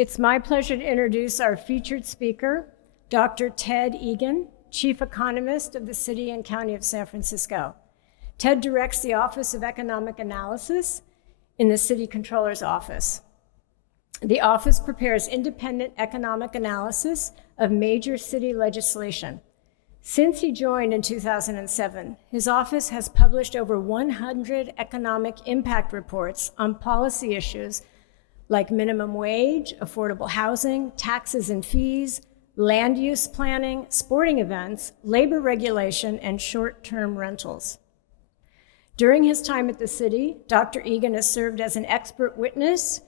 It's my pleasure to introduce our featured speaker, Dr. Ted Egan, Chief Economist of the City and County of San Francisco. Ted directs the Office of Economic Analysis in the City Controller's Office. The office prepares independent economic analysis of major city legislation. Since he joined in 2007, his office has published over 100 economic impact reports on policy issues like minimum wage, affordable housing, taxes and fees, land use planning, sporting events, labor regulation, and short-term rentals. During his time at the city, Dr. Egan has served as an expert witness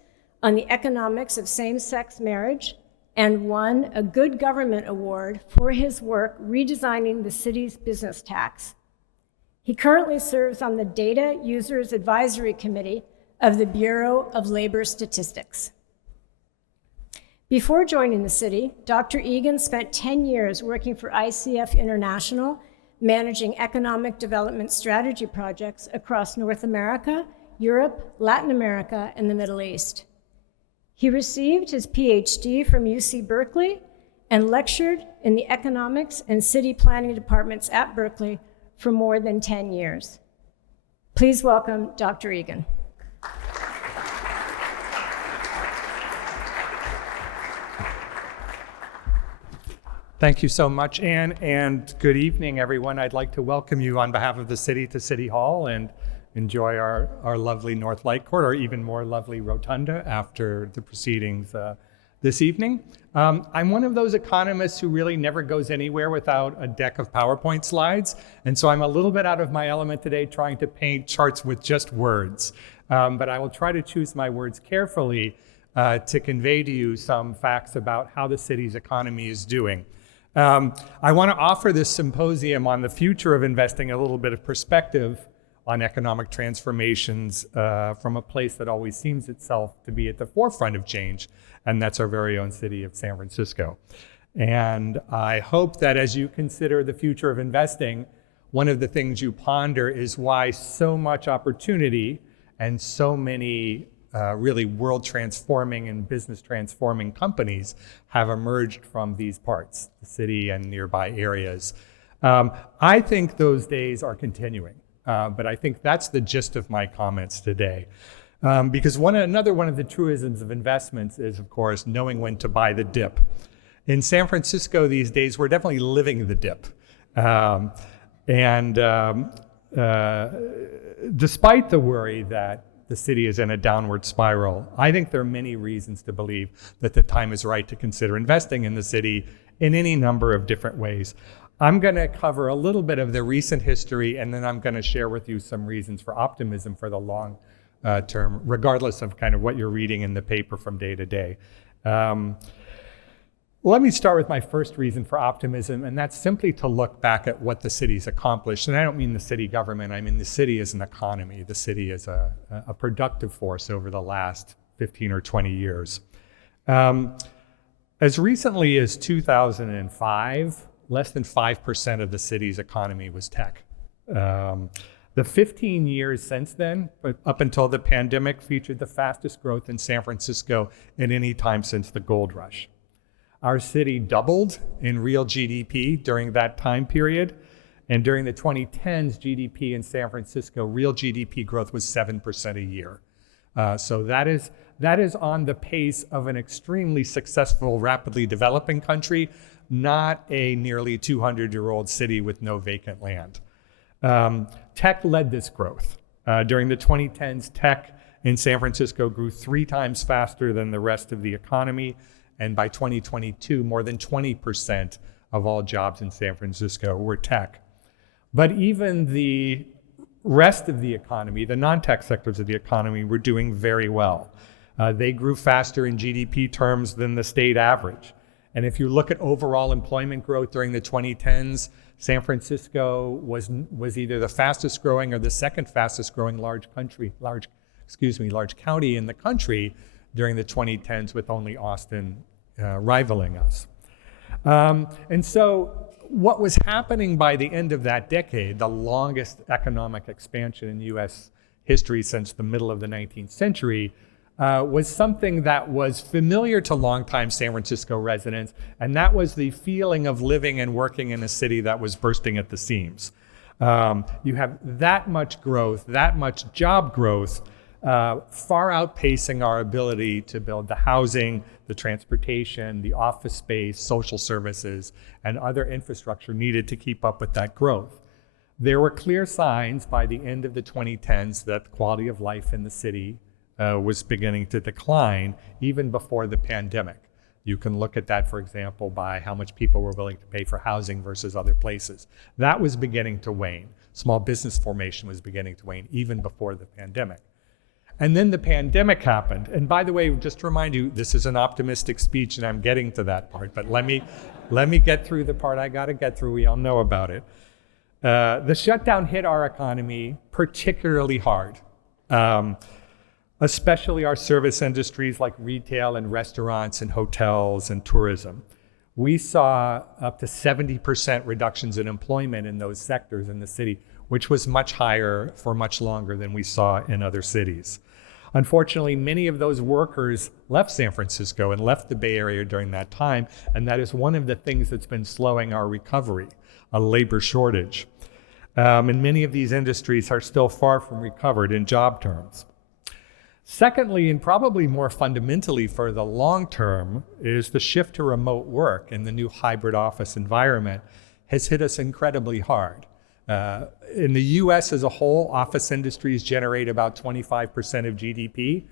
on the economics of same-sex marriage and won a Good Government Award for his work redesigning the city's business tax. He currently serves on the Data Users Advisory Committee of the Bureau of Labor Statistics. Before joining the city, Dr. Egan spent 10 years working for ICF International, managing economic development strategy projects across North America, Europe, Latin America, and the Middle East. He received his PhD from UC Berkeley and lectured in the economics and city planning departments at Berkeley for more than 10 years. Please welcome Dr. Egan. Thank you so much, Anne, and good evening, everyone. I'd like to welcome you on behalf of the city to City Hall and enjoy our lovely North Light Court, or even more lovely Rotunda after the proceedings this evening. I'm one of those economists who really never goes anywhere without a deck of PowerPoint slides, and so I'm a little bit out of my element today trying to paint charts with just words. But I will try to choose my words carefully to convey to you some facts about how the city's economy is doing. I want to offer this symposium on the future of investing a little bit of perspective on economic transformations from a place that always seems itself to be at the forefront of change, and that's our very own city of San Francisco. And I hope that as you consider the future of investing, one of the things you ponder is why so much opportunity and so many really world-transforming and business-transforming companies have emerged from these parts, the city and nearby areas. I think those days are continuing, but I think that's the gist of my comments today. Because another one of the truisms of investments is, of course, knowing when to buy the dip. In San Francisco these days, we're definitely living the dip. Despite the worry that the city is in a downward spiral, I think there are many reasons to believe that the time is right to consider investing in the city in any number of different ways. I'm going to cover a little bit of the recent history, and then I'm going to share with you some reasons for optimism for the long term, regardless of kind of what you're reading in the paper from day to day. Let me start with my first reason for optimism, and that's simply to look back at what the city's accomplished. And I don't mean the city government, I mean the city as an economy, the city as a productive force over the last 15 or 20 years. As recently as 2005, less than 5% of the city's economy was tech. The 15 years since then, up until the pandemic, featured the fastest growth in San Francisco at any time since the gold rush. Our city doubled in real GDP during that time period. And during the 2010s, GDP in San Francisco, real GDP growth was 7% a year. So that is on the pace of an extremely successful, rapidly developing country, not a nearly 200-year-old city with no vacant land. Tech led this growth. During the 2010s, tech in San Francisco grew 3 times faster than the rest of the economy. And by 2022, more than 20% of all jobs in San Francisco were tech. But even the rest of the economy, the non-tech sectors of the economy, were doing very well. They grew faster in GDP terms than the state average. And if you look at overall employment growth during the 2010s, San Francisco was either the fastest growing or the second fastest growing large county in the country during the 2010s, with only Austin rivaling us. And so what was happening by the end of that decade, the longest economic expansion in US history since the middle of the 19th century, was something that was familiar to longtime San Francisco residents, and that was the feeling of living and working in a city that was bursting at the seams. You have that much growth, that much job growth, far outpacing our ability to build the housing, the transportation, the office space, social services, and other infrastructure needed to keep up with that growth. There were clear signs by the end of the 2010s that the quality of life in the city was beginning to decline even before the pandemic. You can look at that, for example, by how much people were willing to pay for housing versus other places. That was beginning to wane. Small business formation was beginning to wane even before the pandemic. And then the pandemic happened. And by the way, just to remind you, this is an optimistic speech and I'm getting to that part, but let me get through the part I gotta get through. We all know about it. The shutdown hit our economy particularly hard, especially our service industries like retail and restaurants and hotels and tourism. We saw up to 70% reductions in employment in those sectors in the city, which was much higher for much longer than we saw in other cities. Unfortunately, many of those workers left San Francisco and left the Bay Area during that time, and that is one of the things that's been slowing our recovery, a labor shortage. And many of these industries are still far from recovered in job terms. Secondly, and probably more fundamentally for the long term, is the shift to remote work and the new hybrid office environment has hit us incredibly hard. In the US as a whole, office industries generate about 25% of GDP.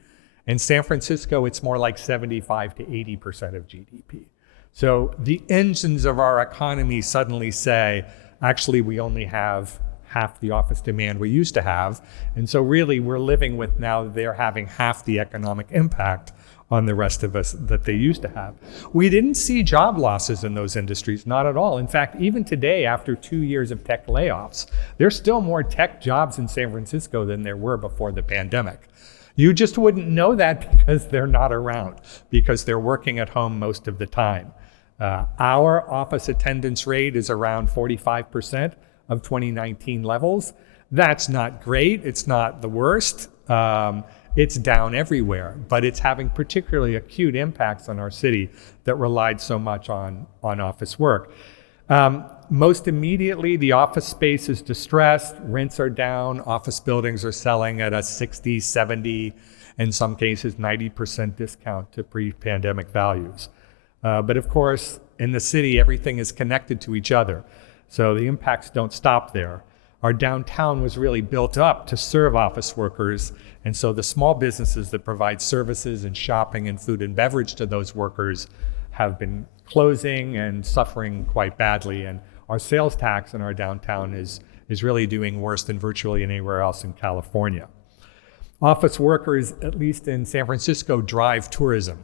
In San Francisco, it's more like 75 to 80% of GDP. So the engines of our economy suddenly say, actually, we only have half the office demand we used to have. And so really we're living with now they're having half the economic impact on the rest of us that they used to have. We didn't see job losses in those industries, not at all. In fact, even today, after 2 years of tech layoffs, there's still more tech jobs in San Francisco than there were before the pandemic. You just wouldn't know that because they're not around, because they're working at home most of the time. Our office attendance rate is around 45% of 2019 levels. That's not great. It's not the worst. It's down everywhere, but it's having particularly acute impacts on our city that relied so much on office work. Most immediately, the office space is distressed, rents are down, office buildings are selling at a 60, 70, in some cases 90% discount to pre-pandemic values. But of course, in the city, everything is connected to each other. So the impacts don't stop there. Our downtown was really built up to serve office workers. And so the small businesses that provide services and shopping and food and beverage to those workers have been closing and suffering quite badly. And our sales tax in our downtown is really doing worse than virtually anywhere else in California. Office workers, at least in San Francisco, drive tourism.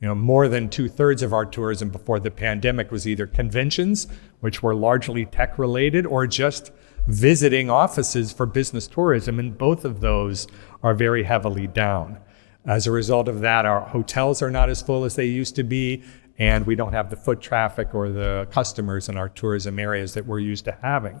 More than 2/3 of our tourism before the pandemic was either conventions, which were largely tech related, or just visiting offices for business tourism, and both of those are very heavily down. As a result of that, our hotels are not as full as they used to be, and we don't have the foot traffic or the customers in our tourism areas that we're used to having.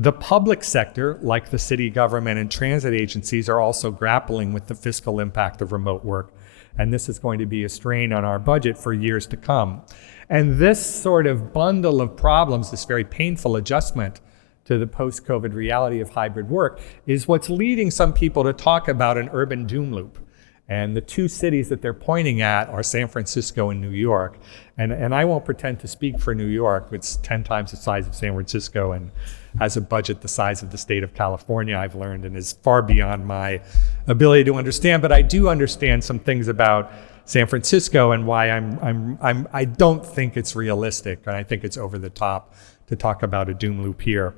The public sector, like the city government and transit agencies, are also grappling with the fiscal impact of remote work. And this is going to be a strain on our budget for years to come. And this sort of bundle of problems, this very painful adjustment to the post-COVID reality of hybrid work, is what's leading some people to talk about an urban doom loop. And the two cities that they're pointing at are San Francisco and New York. And I won't pretend to speak for New York. It's 10 times the size of San Francisco and has a budget the size of the state of California, I've learned, and is far beyond my ability to understand. But I do understand some things about San Francisco and why I don't think it's realistic, and I think it's over the top to talk about a doom loop here.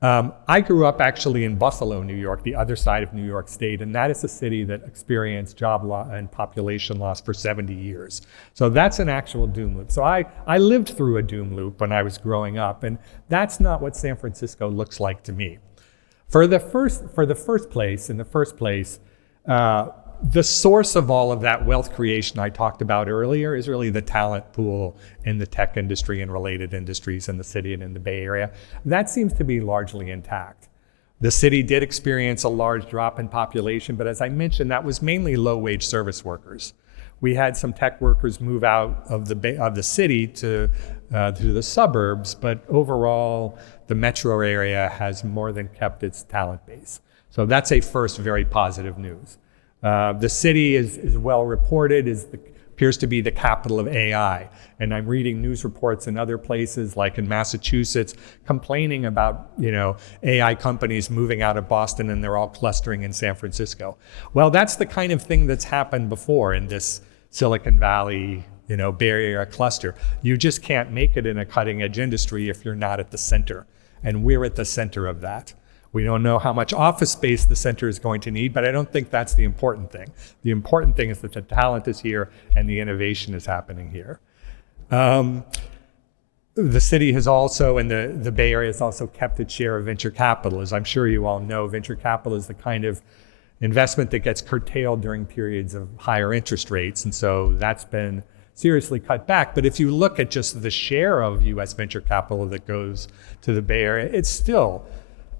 I grew up actually in Buffalo, New York, the other side of New York State, and that is a city that experienced job loss and population loss for 70 years. So that's an actual doom loop. So I lived through a doom loop when I was growing up, and that's not what San Francisco looks like to me. In the first place, the source of all of that wealth creation I talked about earlier is really the talent pool in the tech industry and related industries in the city and in the Bay Area. That seems to be largely intact. The city did experience a large drop in population, but as I mentioned, that was mainly low-wage service workers. We had some tech workers move out of the city to the suburbs, but overall, the metro area has more than kept its talent base. So that's a first very positive news. The city is well reported, appears to be the capital of AI. And I'm reading news reports in other places, like in Massachusetts, complaining about AI companies moving out of Boston and they're all clustering in San Francisco. Well, that's the kind of thing that's happened before in this Silicon Valley, Bay Area cluster. You just can't make it in a cutting edge industry if you're not at the center. And we're at the center of that. We don't know how much office space the center is going to need, but I don't think that's the important thing. The important thing is that the talent is here and the innovation is happening here. The city has also, and the Bay Area has also kept its share of venture capital. As I'm sure you all know, venture capital is the kind of investment that gets curtailed during periods of higher interest rates. And so that's been seriously cut back. But if you look at just the share of US venture capital that goes to the Bay Area, it's still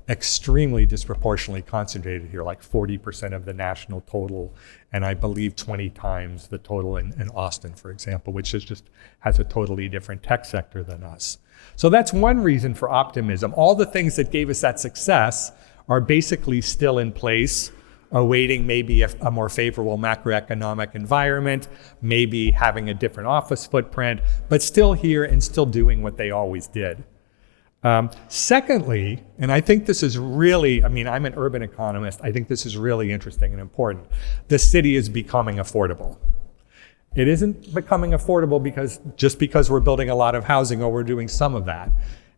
extremely disproportionately concentrated here, like 40% of the national total, and I believe 20 times the total in Austin, for example, which has a totally different tech sector than us. So that's one reason for optimism. All the things that gave us that success are basically still in place, awaiting maybe a more favorable macroeconomic environment, maybe having a different office footprint, but still here and still doing what they always did. Secondly, and I think this is really, I'm an urban economist, I think this is really interesting and important. The city is becoming affordable. It isn't becoming affordable because we're building a lot of housing or we're doing some of that.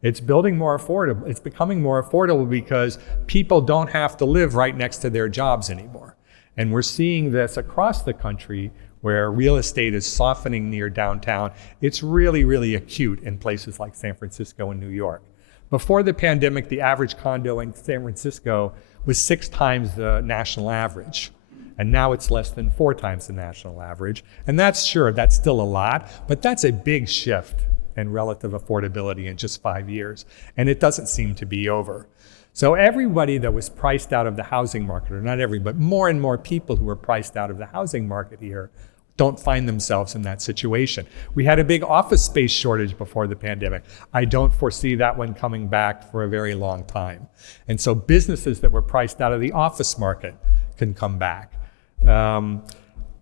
It's becoming more affordable because people don't have to live right next to their jobs anymore. And we're seeing this across the country where real estate is softening near downtown. It's really, really acute in places like San Francisco and New York. Before the pandemic, the average condo in San Francisco was 6 times the national average. And now it's less than 4 times the national average. And that's still a lot, but that's a big shift in relative affordability in just 5 years. And it doesn't seem to be over. So everybody that was priced out of the housing market, or not everybody, but more and more people who were priced out of the housing market here don't find themselves in that situation. We had a big office space shortage before the pandemic. I don't foresee that one coming back for a very long time. And so businesses that were priced out of the office market can come back.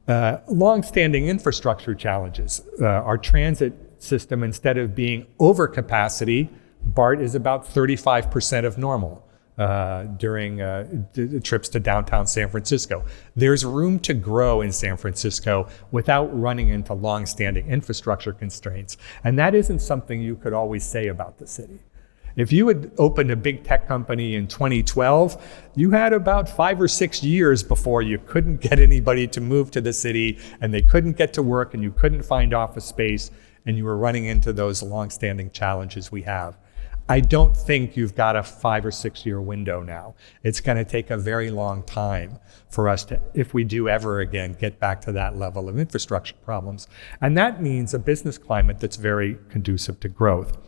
Long-standing infrastructure challenges. Our transit system, instead of being over capacity, BART is about 35% of normal during trips to downtown San Francisco. There's room to grow in San Francisco without running into long-standing infrastructure constraints. And that isn't something you could always say about the city. If you had opened a big tech company in 2012, you had about 5 or 6 years before you couldn't get anybody to move to the city and they couldn't get to work and you couldn't find office space and you were running into those long-standing challenges we have. I don't think you've got a 5 or 6 year window now. It's going to take a very long time for us to, if we do ever again, get back to that level of infrastructure problems. And that means a business climate that's very conducive to growth.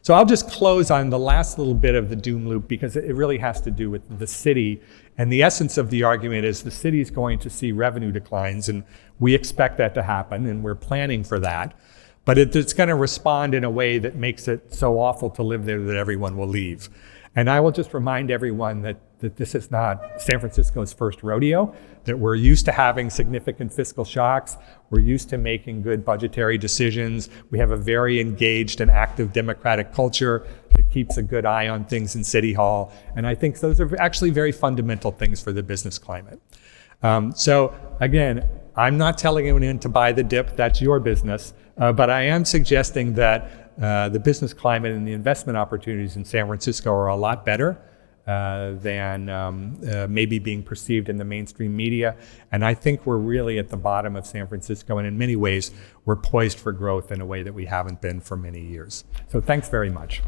So I'll just close on the last little bit of the doom loop because it really has to do with the city. And the essence of the argument is the city is going to see revenue declines, and we expect that to happen, and we're planning for that. But it's going to respond in a way that makes it so awful to live there that everyone will leave. And I will just remind everyone that this is not San Francisco's first rodeo, that we're used to having significant fiscal shocks. We're used to making good budgetary decisions. We have a very engaged and active democratic culture that keeps a good eye on things in City Hall. And I think those are actually very fundamental things for the business climate. So again, I'm not telling anyone to buy the dip, that's your business. But I am suggesting that the business climate and the investment opportunities in San Francisco are a lot better than maybe being perceived in the mainstream media. And I think we're really at the bottom of San Francisco. And in many ways, we're poised for growth in a way that we haven't been for many years. So thanks very much.